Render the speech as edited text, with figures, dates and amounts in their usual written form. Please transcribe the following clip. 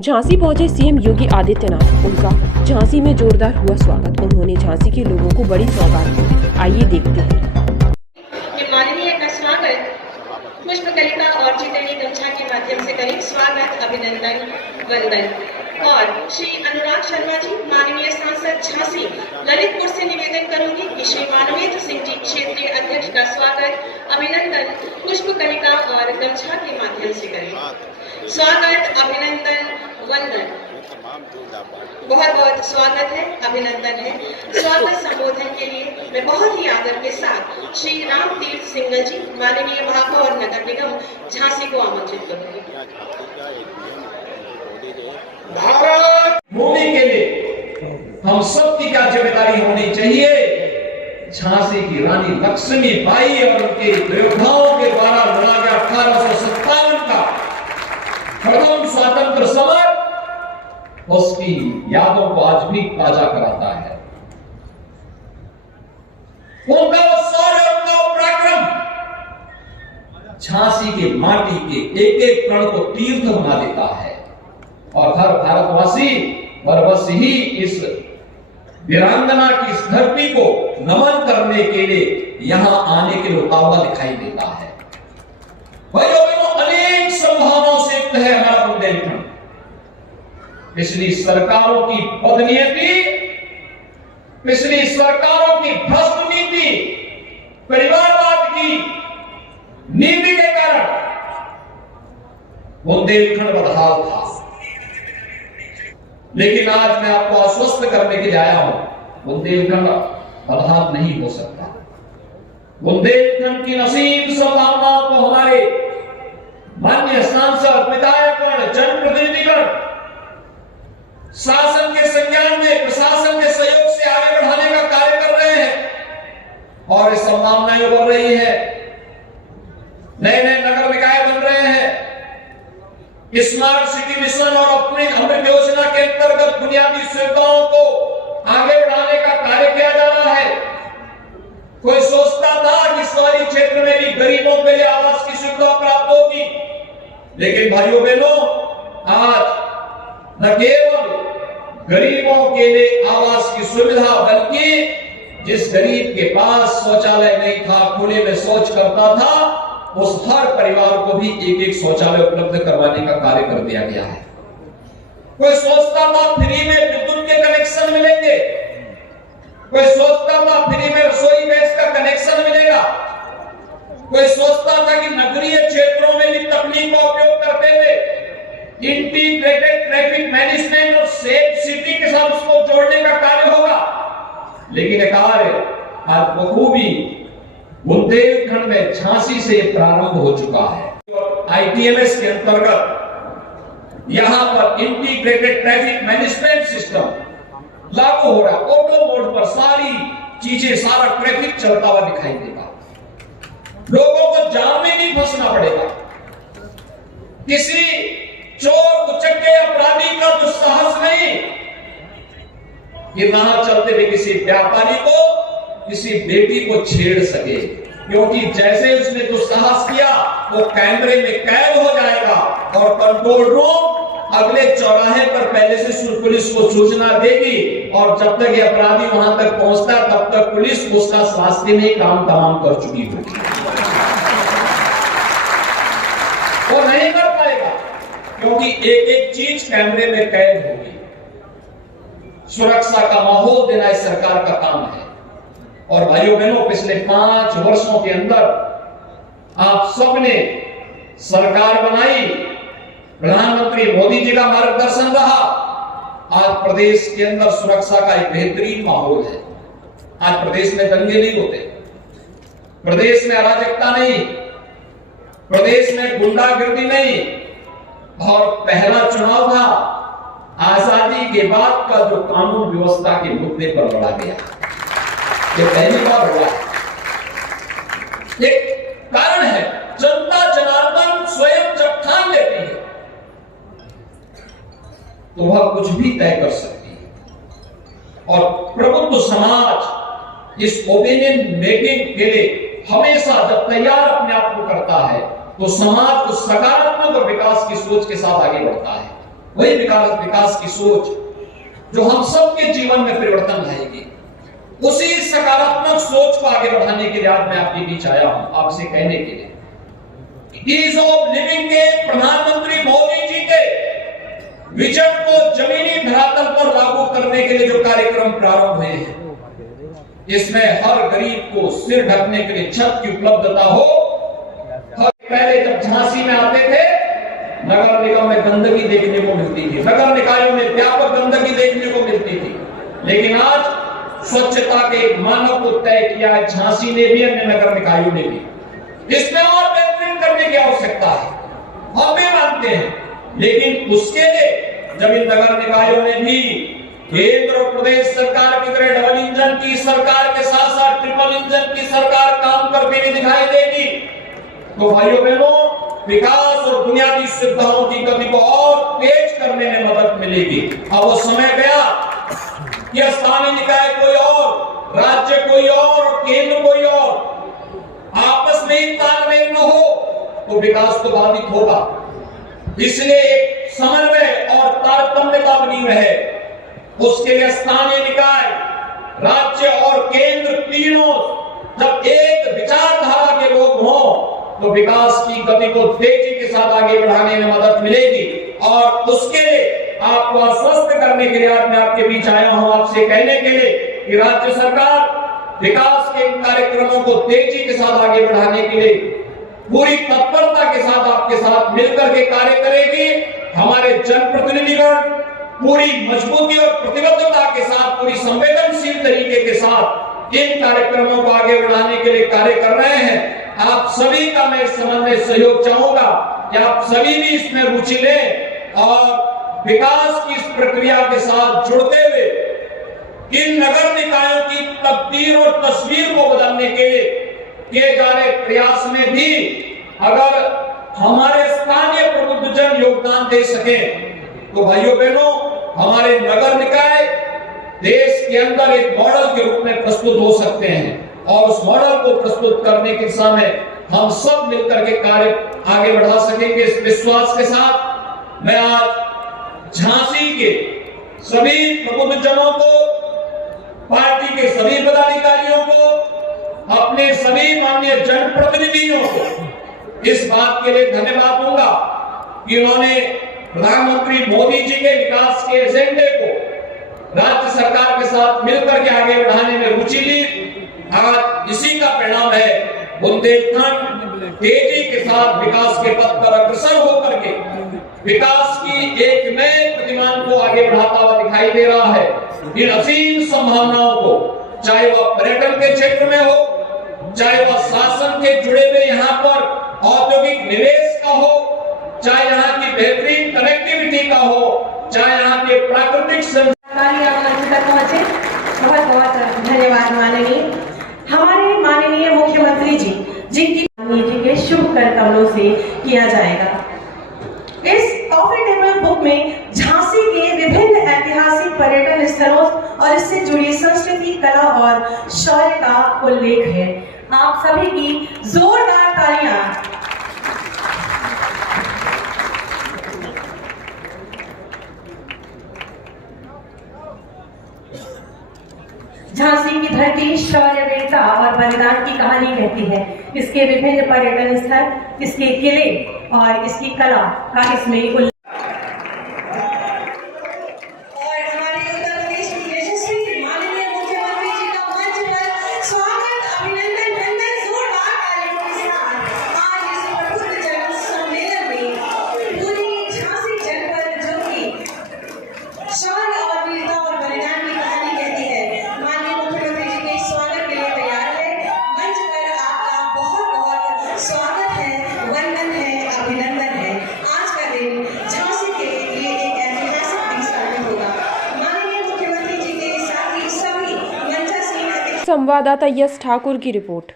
झांसी पहुंचे सीएम योगी आदित्यनाथ। उनका झांसी में जोरदार हुआ स्वागत। उन्होंने झांसी के लोगों को बड़ी सौगात दी। आइए देखते हैं। माननीय का स्वागत पुष्पकलिका और चितनी गमछा के माध्यम से करें। स्वागत, अभिनंदन, वंदन। और श्री अनुराग शर्मा जी, माननीय सांसद झांसी ललितपुर से निवेदन करूंगी कि श्री मानवेंद्र सिंह जी, क्षेत्रीय अध्यक्ष का स्वागत, अभिनंदन पुष्पकलिका और गमछा के माध्यम से करें। स्वागत, अभिनंदन, वंदन। बहुत बहुत स्वागत है, अभिनंदन है। स्वागत संबोधन के लिए मैं बहुत ही आदर के साथ श्री राम तीर्थ सिंगल जी, माननीय महापौर नगर निगम झांसी को आमंत्रित करूंगी। भारत भूमि के लिए हम सबकी क्या जिम्मेदारी होनी चाहिए। झांसी की रानी लक्ष्मीबाई और उनके योद्धाओं के द्वारा लड़ा गया 1857 का प्रथम स्वतंत्र समर, उसकी यादों को आज भी ताजा कराता है। उनका शौर्य, उनका पराक्रम झांसी के माटी के एक एक कण को तीर्थ बना देता है और हर भारतवासी बरबस ही इस वीरांगना की इस धरती को नमन करने के लिए यहां आने के लिए उतावला दिखाई देता है। भाइयों बहनों, अनेक संभावनाओं से युक्त है हमारा बुंदेलखंड। पिछली सरकारों की बदनीयती, पिछली सरकारों की भ्रष्ट नीति, परिवारवाद की नीति के कारण बुंदेलखंड बदहाल था। लेकिन आज मैं आपको आश्वस्त करने के लिए आया हूं, बुंदेलखंड बदहाल नहीं हो सकता। बुंदेलखंड की नसीब संभावनाओं को हमारे माननीय सांसद, विधायकगण, जनप्रतिनिधिगण शासन के संज्ञान में, प्रशासन के सहयोग से आगे बढ़ाने का कार्य कर रहे हैं और ये संभावनाएं बढ़ रही है। नए नए नगर निकाय बन रहे हैं। स्मार्ट सिटी मिशन और अपनी अमृत योजना के अंतर्गत बुनियादी सुविधाओं को आगे बढ़ाने का कार्य किया जा रहा है। कोई सोचता था कि शहरी क्षेत्र में भी गरीबों के लिए आवास की सुविधा प्राप्त होगी, लेकिन भाइयों बहनों, आज न केवल गरीबों के लिए आवास की सुविधा, बल्कि जिस गरीब के पास शौचालय नहीं था, खुले में शौच करता था, उस हर परिवार को भी एक एक शौचालय उपलब्ध करवाने का कार्य कर दिया गया है। कोई सोचता था फ्री में विद्युत के कनेक्शन मिलेंगे, कोई सोचता था फ्री में रसोई गैस का कनेक्शन मिलेगा, कोई सोचता था कि नगरीय क्षेत्रों में भी तकनीक का उपयोग करते हुए इंटीग्रेटेड ट्रैफिक मैनेजमेंट और सेफ सिटी के साथ उसको जोड़ने का कार्य होगा। लेकिन एक कार्य आज बखूबी बुंदेलखंड में झांसी से प्रारंभ हो चुका है। आईटीएमएस के अंतर्गत यहां पर इंटीग्रेटेड ट्रैफिक मैनेजमेंट सिस्टम लागू हो रहा है। ऑटो मोड पर सारी चीजें, सारा ट्रैफिक चलता हुआ दिखाई देगा। लोगों को जाम में नहीं फंसना पड़ेगा। किसी चोर, उचक्के, अपराधी का दुस्साहस नहीं कि वहां चलते हुए किसी व्यापारी को, किसी बेटी को छेड़ सके, क्योंकि जैसे उसने दुस्साहस किया वो कैमरे में कैद हो जाएगा और कंट्रोल रूम अगले चौराहे पर पहले से पुलिस को सूचना देगी और जब तक ये अपराधी वहां तक पहुंचता है तब तक पुलिस उसका रास्ते में काम तमाम कर चुकी होगी। वो नहीं कर पाएगा क्योंकि एक एक चीज कैमरे में कैद होगी। सुरक्षा का माहौल देना इस सरकार का काम है। और भाइयों बहनों, पिछले 5 वर्षों के अंदर आप सबने सरकार बनाई, प्रधानमंत्री मोदी जी का मार्गदर्शन रहा। आज प्रदेश के अंदर सुरक्षा का एक बेहतरीन माहौल है। आज प्रदेश में दंगे नहीं होते, प्रदेश में अराजकता नहीं, प्रदेश में गुंडागर्दी नहीं। और पहला चुनाव था आजादी के बाद का जो कानून व्यवस्था के मुद्दे पर लड़ा गया, ये पहली बार हुआ। एक कारण है, जनता जनार्दन स्वयं जब ठान लेती है तो वह कुछ भी तय कर सकती है। और प्रबुद्ध समाज इस ओपिनियन मेकिंग के लिए हमेशा जब तैयार अपने आप को करता है तो समाज को सकारात्मक और विकास की सोच के साथ आगे बढ़ता है। वही विकास की सोच जो हम सबके जीवन में परिवर्तन लाएगी। उसी सकारात्मक सोच को आगे बढ़ाने के लिए आज मैं आपके बीच आया हूं, आपसे कहने के लिए ईज ऑफ लिविंग के प्रधानमंत्री मोदी जी के विजन को जमीनी धरातल पर लागू करने के लिए जो कार्यक्रम प्रारंभ हुए हैं, इसमें हर गरीब को सिर ढकने के लिए छत की उपलब्धता हो। पहले जब झांसी में आते थे, नगर निगम में गंदगी देखने को मिलती थी, नगर निकायों में व्यापक गंदगी देखने को मिलती थी, लेकिन आज स्वच्छता के एक मानक को तय किया है झांसी ने भी, अन्य नगर निकायों ने भी। इसमें और बेहतरीन करने की आवश्यकता है, हम भी मानते हैं, लेकिन उसके लिए जब इन नगर निकायों ने भी केंद्र और प्रदेश सरकार की तरह डबल इंजन की सरकार के साथ साथ ट्रिपल इंजन की सरकार काम करके भी दिखाई देगी, तो भाइयों बहनों विकास और बुनियादी सुविधाओं की गति को और तेज करने में मदद मिलेगी। अब वो समय गया कि स्थानीय निकाय कोई और, राज्य कोई और, केंद्र कोई और, आपस में ही तालमेल न हो तो विकास तो बाधित होगा। इसलिए एक समन्वय और तारतम्यता बनी रहे, उसके लिए स्थानीय निकाय, राज्य और केंद्र तीनों जब एक विचारधारा के लोग हों तो विकास की गति को तेजी के साथ आगे बढ़ाने में मदद मिलेगी। और उसके लिए आपको आश्वस्त करने के लिए आज मैं आपके बीच आया हूं, आपसे कहने के लिए कि राज्य सरकार विकास के कार्यक्रमों को तेजी के साथ आगे बढ़ाने के लिए पूरी तत्परता के साथ आपके साथ मिलकर के कार्य करेगी। हमारे जनप्रतिनिधिगण पूरी मजबूती और प्रतिबद्धता के साथ, पूरी संवेदनशील तरीके के साथ इन कार्यक्रमों को आगे बढ़ाने के लिए कार्य कर रहे हैं। आप सभी का मैं इस संबंध में सहयोग चाहूंगा कि आप सभी भी इसमें रुचि लें और विकास की इस प्रक्रिया के साथ जुड़ते हुए इन नगर निकायों की तकदीर और तस्वीर को बदलने के लिए किए जा रहे प्रयास में भी अगर हमारे स्थानीय प्रबुद्धजन योगदान दे सके तो भाइयों बहनों हमारे नगर निकाय देश के अंदर एक मॉडल के रूप में प्रस्तुत हो सकते हैं। और उस मॉडल को प्रस्तुत करने की दिशा में हम सब मिलकर के कार्य आगे बढ़ा सकेंगे। इस विश्वास के साथ मैं आज झांसी के सभी प्रबुद्धजनों को, पार्टी के सभी पदाधिकारियों को, अपने सभी माननीय जनप्रतिनिधियों को इस बात के लिए धन्यवाद दूंगा कि उन्होंने प्रधानमंत्री मोदी जी के विकास के एजेंडे को राज्य सरकार के साथ मिलकर के आगे बढ़ाने में रुचि ली। आज इसी का परिणाम है बुंदेलखंड तेजी के साथ विकास के पथ पर अग्रसर होकर के विकास की एक नए प्रतिमान को आगे बढ़ाता हुआ दिखाई दे रहा है। इन असीम संभावनाओं को, चाहे वह पर्यटन के क्षेत्र में हो, चाहे वह शासन के जुड़े हुए यहाँ पर औद्योगिक निवेश का हो, चाहे यहाँ की बेहतरीन कनेक्टिविटी का हो, चाहे यहाँ के प्राकृतिक बहुत बहुत धन्यवाद माननीय हमारे माननीय मुख्यमंत्री जी, जिनकी नीति के शुभ कर्तव्यों से किया जाएगा। इस कॉफी टेबल बुक में झांसी के विभिन्न ऐतिहासिक पर्यटन स्थलों और इससे जुड़ी संस्कृति, कला और शौर्य का उल्लेख है। आप सभी की जोरदार तालियां। झांसी की धरती शौर्य, वीरता और बलिदान की कहानी कहती है। इसके विभिन्न पर्यटन स्थल, इसके किले और इसकी कला का इसमें उल्लेख। और हमारे उत्तर प्रदेश की यशस्वी माननीय मुख्यमंत्री जी का मंच पर स्वागत, अभिनंदन, वंदन जोरदार तालियों के साथ आज इस प्रबुद्ध जन सम्मेलन में पूरी झांसी जनपद जो कि शौर्य और वीरता और बलिदान की कहानी कहती है, स्वागत है, वंदन है, अभिनंदन है। आज का दिन झांसी के लिए एक ऐतिहासिक दिन साबित होगा। माननीय मुख्यमंत्री जी के साथ ही सभी मंचासीन संवाददाता यश ठाकुर की रिपोर्ट।